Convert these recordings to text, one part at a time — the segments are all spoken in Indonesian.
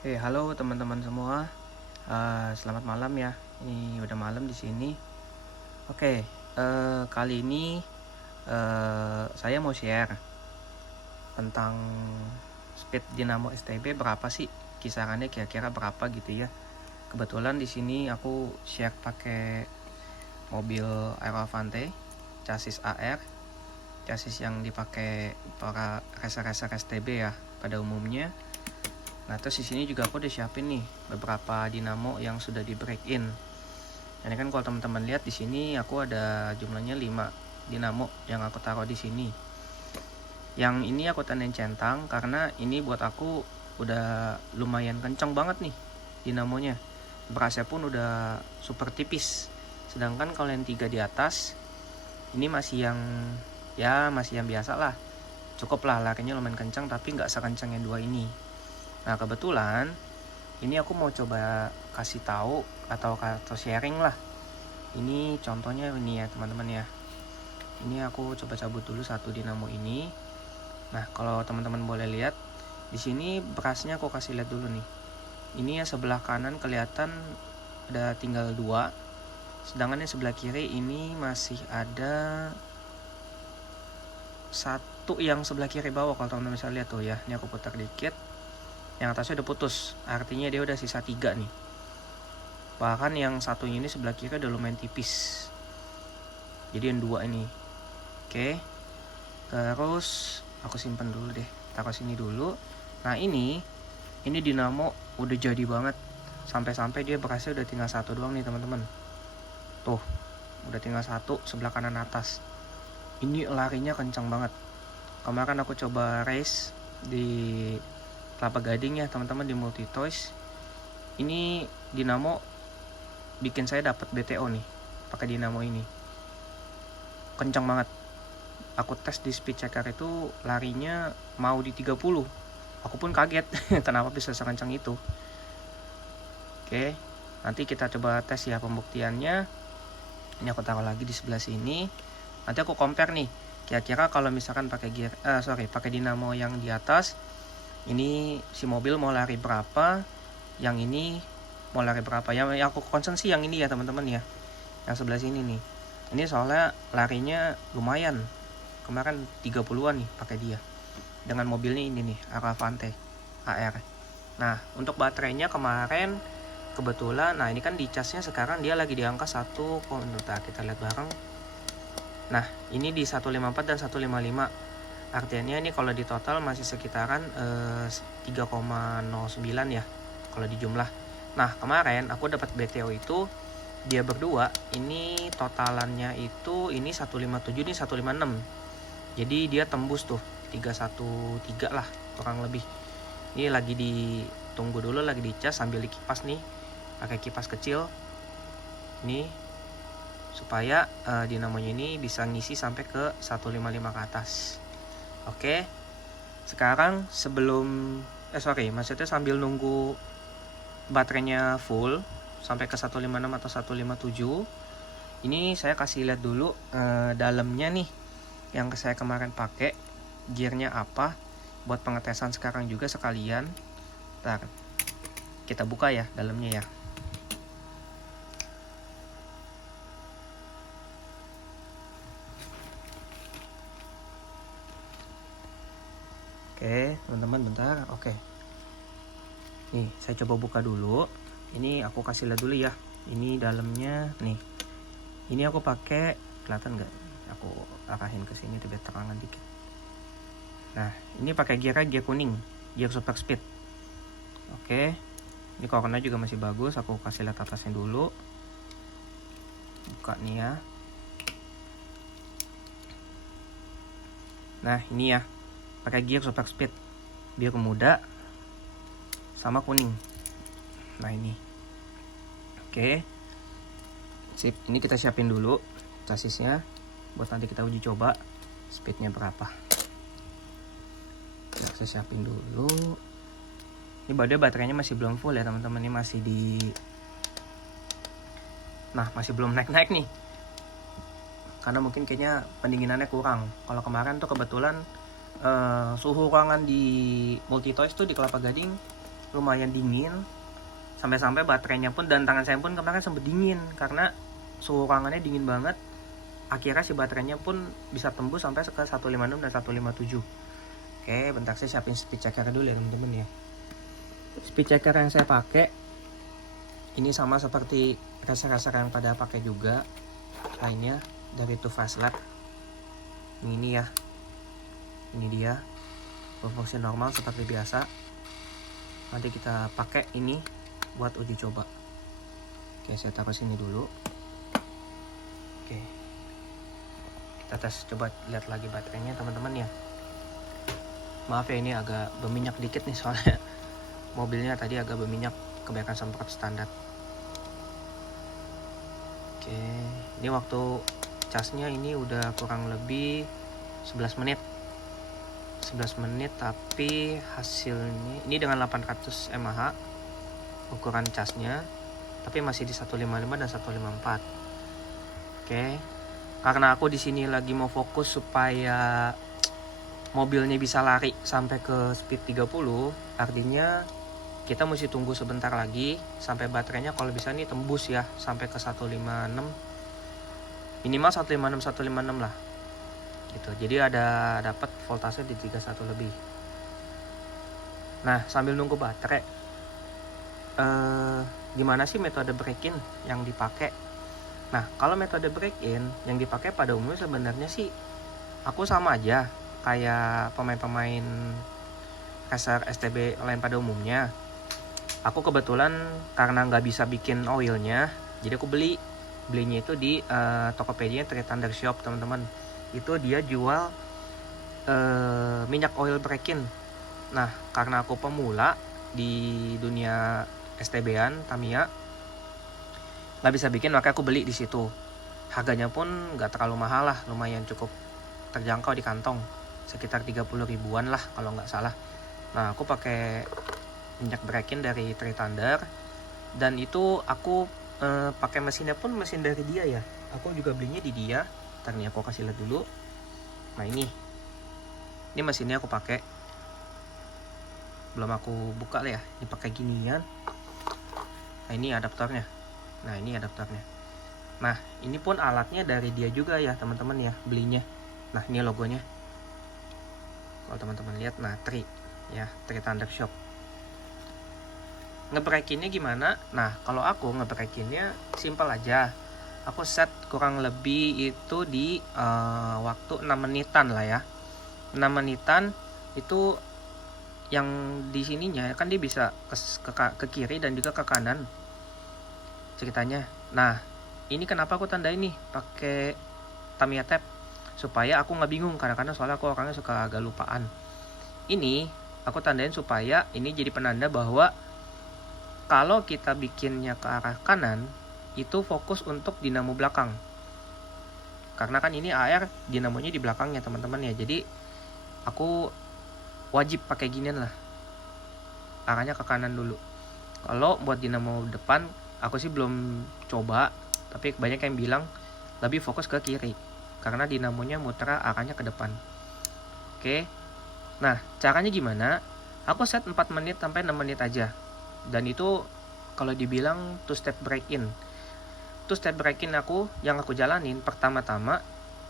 Halo teman-teman semua. Selamat malam ya. Ini udah malam di sini. Kali ini saya mau share tentang speed dinamo STB berapa sih, kisarannya kira-kira berapa gitu ya. Kebetulan di sini aku share pakai mobil Aero Avante, chassis AR, chassis yang dipakai para racer-racer STB ya pada umumnya. Nah, terus di sini juga aku udah siapin nih beberapa dinamo yang sudah di break in. Ini kan kalau teman-teman lihat di sini aku ada jumlahnya 5 dinamo yang aku taruh di sini. Yang ini aku tandain centang karena ini buat aku udah lumayan kenceng banget nih dinamonya. Berasnya pun udah super tipis. Sedangkan kalau yang 3 di atas ini masih yang biasa lah. Cukup lah larinya lumayan kencang tapi nggak sekencang yang 2 ini. Nah, kebetulan ini aku mau coba kasih tahu atau sharing lah. Ini contohnya ini ya teman-teman ya. Ini aku coba cabut dulu satu dinamo ini. Nah, kalau teman-teman boleh lihat di sini berasnya aku kasih lihat dulu nih. Ini ya sebelah kanan kelihatan ada tinggal 2. Sedangkan yang sebelah kiri ini masih ada satu yang sebelah kiri bawah, kalau teman-teman bisa lihat tuh ya. Ini aku putar dikit. Yang atasnya udah putus, artinya dia udah sisa 3 nih. Bahkan yang satunya ini sebelah kiri udah lumayan tipis. Jadi yang 2 ini. Oke. Terus aku simpen dulu deh. Taruh sini dulu. Nah, ini dinamo udah jadi banget. Sampai-sampai dia berasnya udah tinggal 1 doang nih, teman-teman. Tuh, udah tinggal 1 sebelah kanan atas. Ini larinya kencang banget. Kemarin aku coba race di Kelapa Gading ya, teman-teman, di Multi Toys. Ini dinamo bikin saya dapat BTO nih pakai dinamo ini. Kencang banget. Aku tes di speed checker itu larinya mau di 30. Aku pun kaget kenapa bisa sekencang itu. Oke, nanti kita coba tes ya pembuktiannya. Ini aku taruh lagi di sebelah sini. Nanti aku compare nih. Kira-kira kalau misalkan pakai dinamo yang di atas, ini si mobil mau lari berapa, yang ini mau lari berapa. Yang aku concern sih yang ini ya teman-teman ya, yang sebelah sini nih. Ini soalnya larinya lumayan. Kemarin 30-an nih pakai dia. Dengan mobilnya ini nih, Avante AR. Nah, untuk baterainya kemarin kebetulan, nah ini kan di casnya sekarang dia lagi di angka 1, kita lihat bareng. Nah, ini di 154 dan 155. Artinya ini kalau di total masih sekitaran 3,09 ya kalau di jumlah. Nah, kemarin aku dapat BTO itu dia berdua, ini totalannya itu ini 157, ini 156. Jadi dia tembus tuh 313 lah kurang lebih. Ini lagi ditunggu dulu, lagi dicas sambil dikipas nih pakai kipas kecil. Ini supaya dinamonya ini bisa ngisi sampai ke 155 ke atas. Oke. Sekarang maksudnya sambil nunggu baterainya full sampai ke 156 atau 157, ini saya kasih lihat dulu dalamnya nih yang saya kemarin pakai, gearnya apa, buat pengetesan sekarang juga sekalian. Ntar kita buka ya dalamnya ya. Oke teman-teman, bentar. Oke, nih saya coba buka dulu. Ini aku kasih lihat dulu ya. Ini dalamnya nih. Ini aku pakai, kelihatan nggak? Aku arahin ke sini biar terangan dikit. Nah, ini pakai gear kuning, gear super speed. Oke. Ini corona juga masih bagus. Aku kasih lihat atasnya dulu. Buka nih ya. Nah, ini ya. Pakai gear super speed. Biar muda sama kuning. Nah, ini. Oke. Sip, ini kita siapin dulu chassisnya buat nanti kita uji coba speednya berapa. Saya siapin dulu. Ini baterainya masih belum full ya teman-teman. Ini masih masih belum naik-naik nih. Karena mungkin kayaknya pendinginannya kurang. Kalau kemarin tuh kebetulan suhu ruangan di Multi Toys tuh di Kelapa Gading lumayan dingin, sampai-sampai baterainya pun dan tangan saya pun kemarin sempet dingin karena suhu ruangannya dingin banget. Akhirnya si baterainya pun bisa tembus sampai ke 156 dan 157. Oke, bentar saya siapin speed checker dulu ya teman-teman ya. Speed checker yang saya pakai ini sama seperti racer-racer yang pada pakai juga lainnya, dari Too Fast Lab. Ini ya, ini dia berfungsi normal seperti biasa. Nanti kita pakai ini buat uji coba. Oke, saya taruh sini dulu. Oke, kita tes, coba lihat lagi baterainya teman-teman ya. Maaf ya, ini agak berminyak dikit nih soalnya mobilnya tadi agak berminyak, kebanyakan semprot standar. Oke, ini waktu casnya ini udah kurang lebih 11 menit. 11 menit, tapi hasilnya ini dengan 800 mAh ukuran casnya, tapi masih di 155 dan 154. Oke, karena aku di sini lagi mau fokus supaya mobilnya bisa lari sampai ke speed 30, artinya kita mesti tunggu sebentar lagi sampai baterainya kalau bisa nih tembus ya sampai ke 156, minimal 156 lah gitu. Jadi ada dapat voltase di 31 lebih. Nah, sambil nunggu baterai, gimana sih metode break-in yang dipakai? Nah, kalau metode break-in yang dipakai pada umumnya sebenarnya sih aku sama aja kayak pemain-pemain racer STB lain pada umumnya. Aku kebetulan karena nggak bisa bikin oilnya, jadi aku belinya itu di Tokopedia Trade Thunder Shop teman-teman. Itu dia jual minyak oil break-in. Nah, karena aku pemula di dunia STB-an Tamiya, nggak bisa bikin, maka aku beli di situ. Harganya pun nggak terlalu mahal lah, lumayan cukup terjangkau di kantong, sekitar 30 ribuan lah kalau nggak salah. Nah, aku pakai minyak break-in dari Trade Thunder, dan itu aku pakai mesinnya pun mesin dari dia ya. Aku juga belinya di dia. Ntar nih aku kasih lihat dulu. Nah, ini mesinnya aku pakai, belum aku buka lah ya. Ini pakai ginian. Nah, ini adaptornya. Nah, ini pun alatnya dari dia juga ya teman-teman ya, belinya. Nah, ini logonya. Kalau teman-teman lihat, nah Trade Thunder Shop. Ngebreakinnya gimana? Nah, kalau aku ngebreakinnya simple aja. Aku set kurang lebih itu di waktu 6 menitan lah ya. 6 menitan itu yang di sininya kan dia bisa ke kiri dan juga ke kanan ceritanya. Nah, ini kenapa aku tandain nih pakai Tamiya Tab, supaya aku nggak bingung, kadang-kadang soalnya aku orangnya suka agak lupaan. Ini aku tandain supaya ini jadi penanda bahwa kalau kita bikinnya ke arah kanan, itu fokus untuk dinamo belakang. Karena kan ini AR dinamonya di belakangnya teman-teman ya. Jadi aku wajib pakai ginian lah. Arahnya ke kanan dulu. Kalau buat dinamo depan, aku sih belum coba, tapi banyak yang bilang lebih fokus ke kiri. Karena dinamonya muter arahnya ke depan. Oke. Nah, caranya gimana? Aku set 4 menit sampai 6 menit aja. Dan itu kalau dibilang 2-step break-in. 2-step break-in aku yang aku jalanin pertama-tama,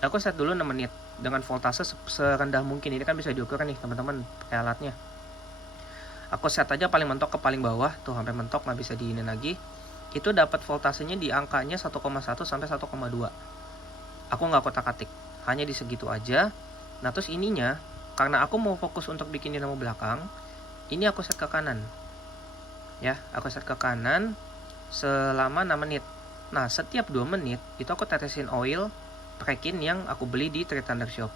aku set dulu 6 menit dengan voltase serendah mungkin. Ini kan bisa diukur nih teman-teman pakai alatnya. Aku set aja paling mentok ke paling bawah, tuh sampai mentok nggak bisa diinin lagi. Itu dapat voltasenya di angkanya 1,1 sampai 1,2. Aku nggak kotak-katik, hanya di segitu aja. Nah, terus ininya karena aku mau fokus untuk bikin dinamo belakang, ini aku set ke kanan. Ya, aku set ke kanan selama 6 menit. Nah, setiap 2 menit itu aku tetesin oil break-in yang aku beli di Trade Thunder Shop.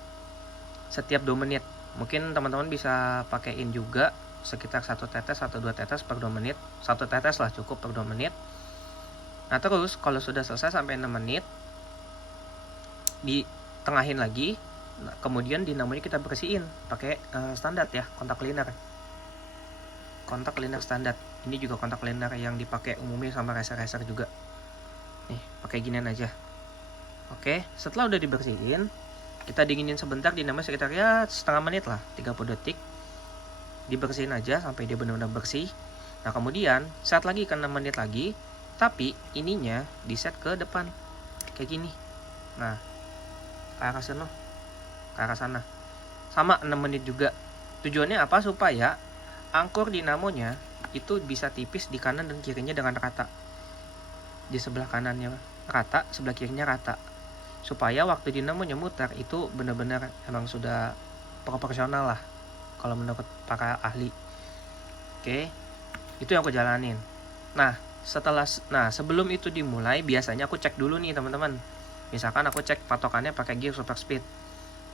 Setiap 2 menit. Mungkin teman-teman bisa pakein juga sekitar 1 tetes atau 2 tetes per 2 menit. 1 tetes lah cukup per 2 menit. Nah, terus kalau sudah selesai sampai 6 menit, ditengahin lagi. Nah, kemudian dinamonya kita bersihin pakai standar ya, kontak cleaner. Kontak cleaner standar. Ini juga kontak cleaner yang dipakai umumnya sama racer-racer juga. Nih, pakai ginian aja. Oke, setelah udah dibersihin, kita dinginin sebentar, dinamanya sekitar ya setengah menit lah, 30 detik. Dibersihin aja sampai dia benar-benar bersih. Nah kemudian set lagi ke 6 menit lagi, tapi ininya di set ke depan kayak gini. Nah ke arah sana, ke arah sana, sama 6 menit juga. Tujuannya apa? Supaya angkor dinamonya itu bisa tipis di kanan dan kirinya dengan rata. Di sebelah kanannya rata, sebelah kirinya rata, supaya waktu dinamonya muter itu benar-benar emang sudah proporsional lah kalau menurut para ahli. Oke, itu yang aku jalanin. Nah sebelum itu dimulai biasanya aku cek dulu nih teman-teman. Misalkan aku cek patokannya pakai gear super speed.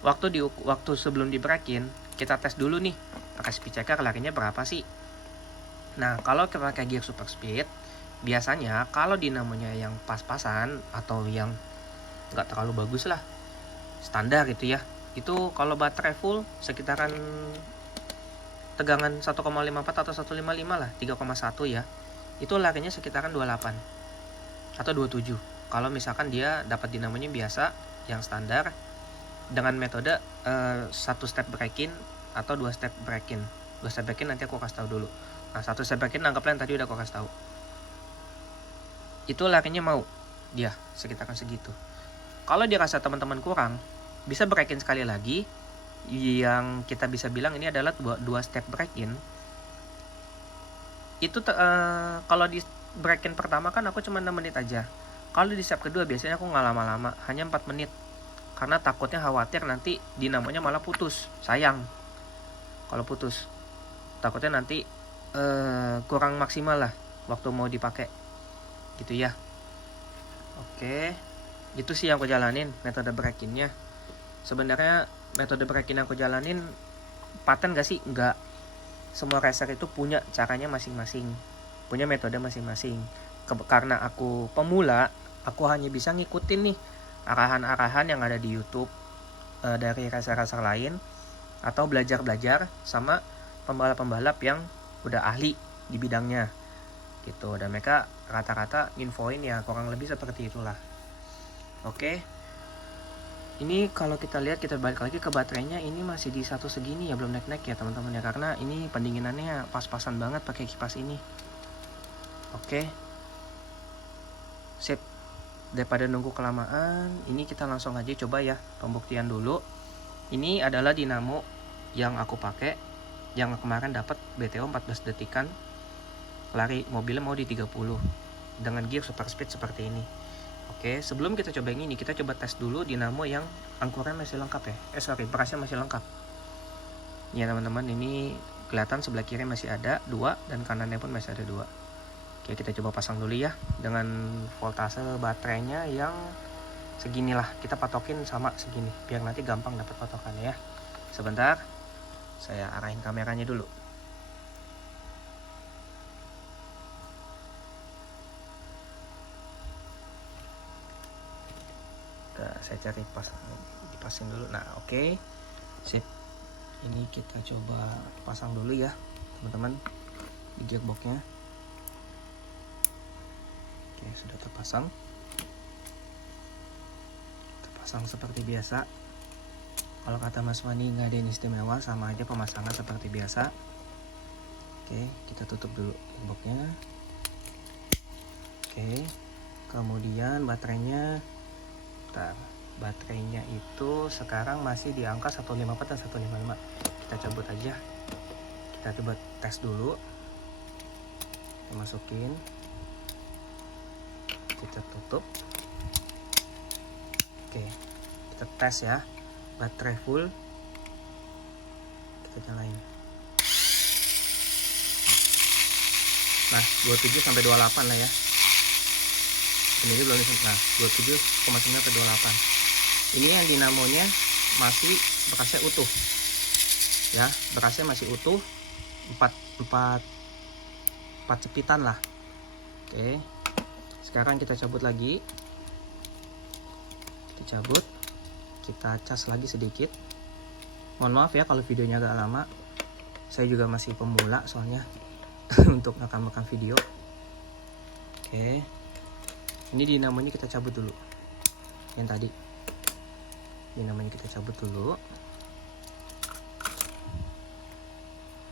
Waktu sebelum di braking kita tes dulu nih pakai speed checker larinya berapa sih. Nah kalau kita pakai gear super speed, biasanya kalau dinamonya yang pas-pasan atau yang nggak terlalu bagus lah, standar gitu ya, itu kalau baterai full sekitaran tegangan 1,54 atau 155 lah, 3,1 ya, itu larinya sekitaran 28 atau 27. Kalau misalkan dia dapat dinamonya biasa yang standar dengan metode 1 step braking atau 2 step braking. 2 step braking nanti aku kasih tahu dulu. Nah 1 step braking anggaplah yang tadi udah aku kasih tahu. Itu larinya mau dia sekitaran segitu. Kalau dirasa teman-teman kurang, bisa braking sekali lagi. Yang kita bisa bilang ini adalah 2 step braking. Itu kalau di braking pertama kan aku cuma 6 menit aja. Kalau di step kedua biasanya aku nggak lama-lama, hanya 4 menit. Karena takutnya khawatir nanti dinamonya malah putus. Sayang kalau putus. Takutnya nanti kurang maksimal lah waktu mau dipakai. Gitu ya. Oke. Itu sih yang aku jalanin metode brakingnya. Sebenarnya metode braking yang aku jalanin paten gak sih? Enggak. Semua racer itu punya caranya masing-masing, punya metode masing-masing. Karena aku pemula, aku hanya bisa ngikutin nih arahan-arahan yang ada di YouTube dari racer-racer lain, atau belajar-belajar sama pembalap-pembalap yang udah ahli di bidangnya gitu. Dan mereka rata-rata infoin ya kurang lebih seperti itulah. Oke. Ini kalau kita lihat, kita balik lagi ke baterainya, ini masih di 1 segini ya, belum naik-naik ya teman-teman ya, karena ini pendinginannya pas-pasan banget pakai kipas ini. Oke. Sip. Daripada nunggu kelamaan, ini kita langsung aja coba ya pembuktian dulu. Ini adalah dinamo yang aku pakai, yang kemarin dapat BTO 14 detikan. Lari mobilnya mau di 30 dengan gear super speed seperti ini. Oke, sebelum kita coba yang ini, kita coba tes dulu dinamo yang angkuran masih lengkap ya. Berasnya masih lengkap. Ya teman-teman, ini kelihatan sebelah kiri masih ada 2 dan kanannya pun masih ada 2. Oke, kita coba pasang dulu ya dengan voltase baterainya yang seginilah. Kita patokin sama segini biar nanti gampang dapat patokannya ya. Sebentar, saya arahin kameranya dulu. Saya cari dipasin dulu. Nah oke. Sip. Ini kita coba pasang dulu ya teman-teman di gearboxnya. Oke, sudah terpasang. Terpasang seperti biasa. Kalau kata Mas Wani nggak ada yang istimewa, sama aja pemasangan seperti biasa. Oke, kita tutup dulu gearboxnya. Oke, kemudian baterainya. Baterainya itu sekarang masih di angka 154 dan 155. Kita cabut aja. Kita coba tes dulu. Kita masukin. Kita tutup. Oke, kita tes ya. Baterai full. Kita nyalain. Nah, 27 sampai 28 lah ya. Ini belum disebut. Nah, 27,9 sampai 28. Ini yang dinamonya masih berasnya utuh. Ya, berasnya masih utuh. 4 cepitan lah. Oke. Sekarang kita cabut lagi. Kita cabut. Kita cas lagi sedikit. Mohon maaf ya kalau videonya agak lama. Saya juga masih pemula soalnya untuk rekam video. Oke. Ini dinamonya kita cabut dulu. Yang tadi. Dinamonya kita cabut dulu.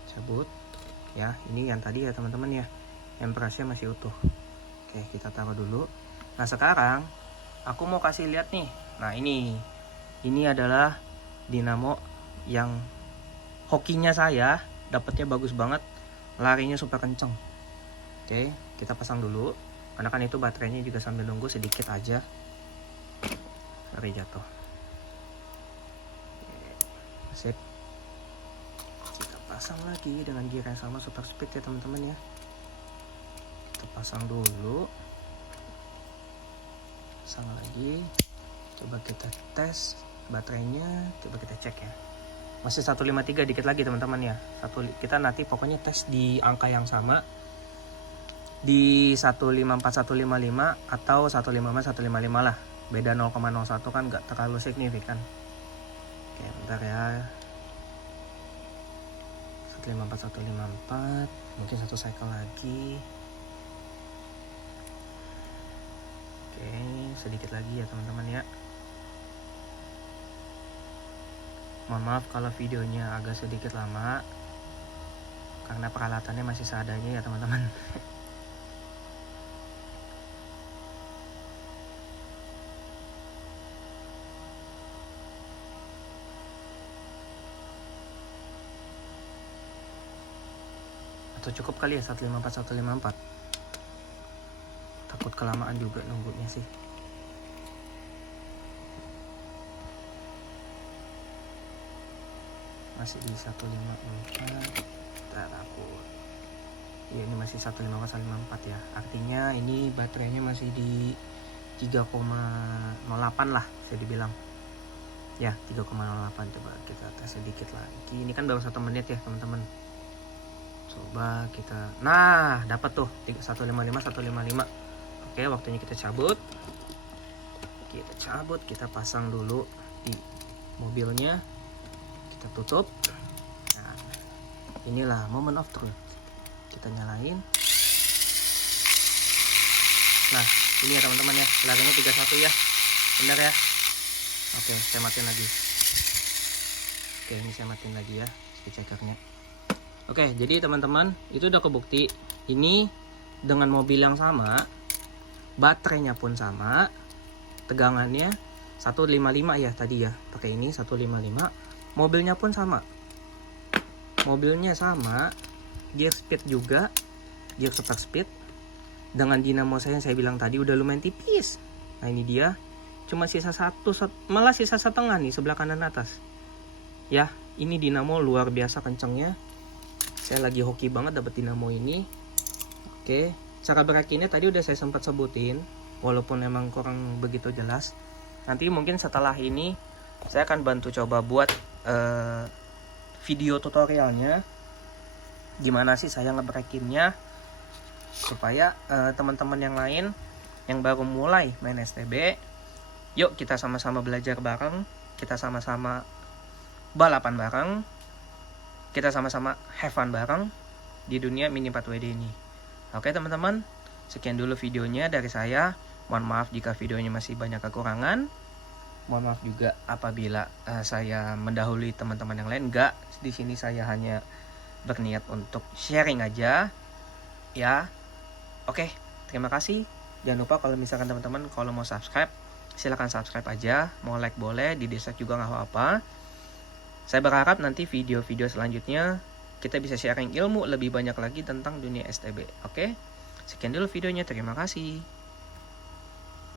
Cabut. ya. Ini yang tadi ya teman-teman ya, yang berasnya masih utuh. Oke, kita taruh dulu. Nah sekarang aku mau kasih lihat nih. Nah ini adalah dinamo yang hokinya saya dapatnya bagus banget, larinya super kenceng. Oke, kita pasang dulu. Karena kan itu baterainya juga sambil nunggu sedikit aja. Lari jatuh. Sip. Kita pasang lagi dengan gear yang sama, super speed ya teman-teman ya. Kita pasang dulu. Pasang lagi. Coba kita tes baterainya, coba kita cek ya. Masih 153, dikit lagi teman-teman ya. Kita nanti pokoknya tes di angka yang sama, di 154 155 atau 154 155 lah. Beda 0,01 kan nggak terlalu signifikan. Oke, bentar ya. 154 154, mungkin satu cycle lagi. Oke, sedikit lagi ya teman-teman ya. Mohon maaf kalau videonya agak sedikit lama, karena peralatannya masih seadanya ya teman-teman. Atau cukup kali ya 154 154. Takut kelamaan juga nunggunya sih. Masih di 154. Takut. Ya ini masih 154 154 ya. Artinya ini baterainya masih di 3,08 lah bisa dibilang. Ya 3,08. Coba kita tes sedikit lagi. Ini kan baru 1 menit ya teman-teman. Coba kita, nah dapat tuh 155 155. Oke, waktunya kita cabut. Kita pasang dulu di mobilnya. Kita tutup. Nah, inilah moment of truth. Kita nyalain. Nah, ini ya teman-teman ya, larinya 31 ya. Benar ya. Oke, saya matiin lagi. Oke, ini saya matiin lagi ya speed checkernya. Oke, jadi teman-teman, itu udah kebukti. Ini dengan mobil yang sama, baterainya pun sama, tegangannya 155 ya tadi ya. Pakai ini 155. Mobilnya pun sama. Mobilnya sama, gear speed juga, gear super speed. Dengan dinamo saya yang saya bilang tadi udah lumayan tipis. Nah, ini dia. Cuma sisa malah sisa setengah nih sebelah kanan atas. Ya, ini dinamo luar biasa kencengnya. Saya lagi hoki banget dapat dinamo ini. Oke, cara berakinnya tadi udah saya sempat sebutin, walaupun emang kurang begitu jelas. Nanti mungkin setelah ini saya akan bantu coba buat video tutorialnya gimana sih saya ngebreakinnya, supaya teman-teman yang lain yang baru mulai main STB, yuk kita sama-sama belajar bareng, kita sama-sama balapan bareng, kita sama-sama have fun bareng di dunia Mini 4WD ini. Oke teman-teman, sekian dulu videonya dari saya. Mohon maaf jika videonya masih banyak kekurangan. Mohon maaf juga apabila saya mendahului teman-teman yang lain. Enggak, di sini saya hanya berniat untuk sharing aja ya. Oke, terima kasih. Jangan lupa kalau misalkan teman-teman kalau mau subscribe, silahkan subscribe aja. Mau like boleh, di dislike juga nggak apa-apa. Saya berharap nanti video-video selanjutnya kita bisa sharing ilmu lebih banyak lagi tentang dunia STB. Oke, sekian dulu videonya. Terima kasih.